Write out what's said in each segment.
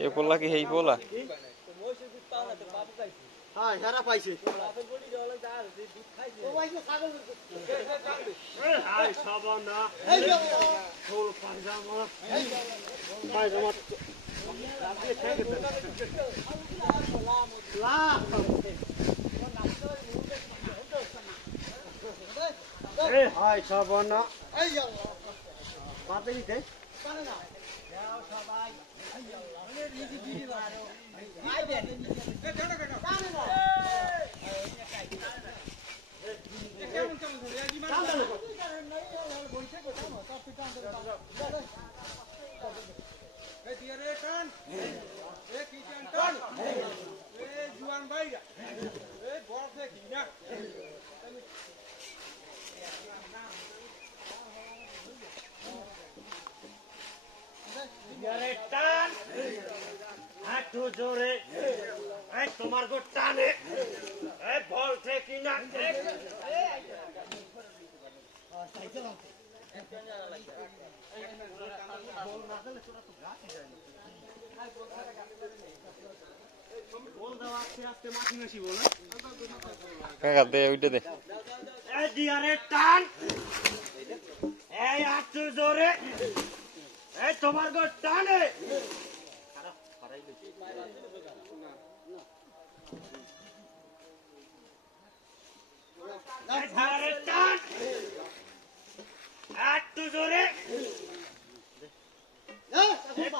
এ পোলা কি হেই পোলা হ্যাঁ হেরা পাইছে হাই সাবান পাতে দিতে জোরে তোমার গো টানে বল থেকে না কাকা দে ওইটা দে দিয়ারে টান এই আটু জোরে তোমার গো টানে আটু জোরে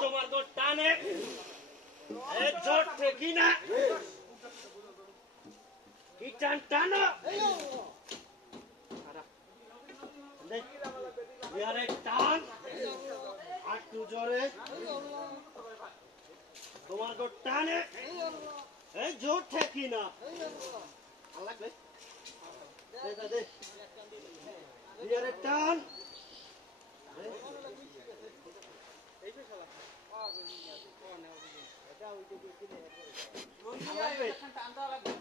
তোমার গো টানে জোর থেকে না কি টান টানো টান আটু জোরে তোমার গো টানে জোর থেকে না লাগবে টান লাগবে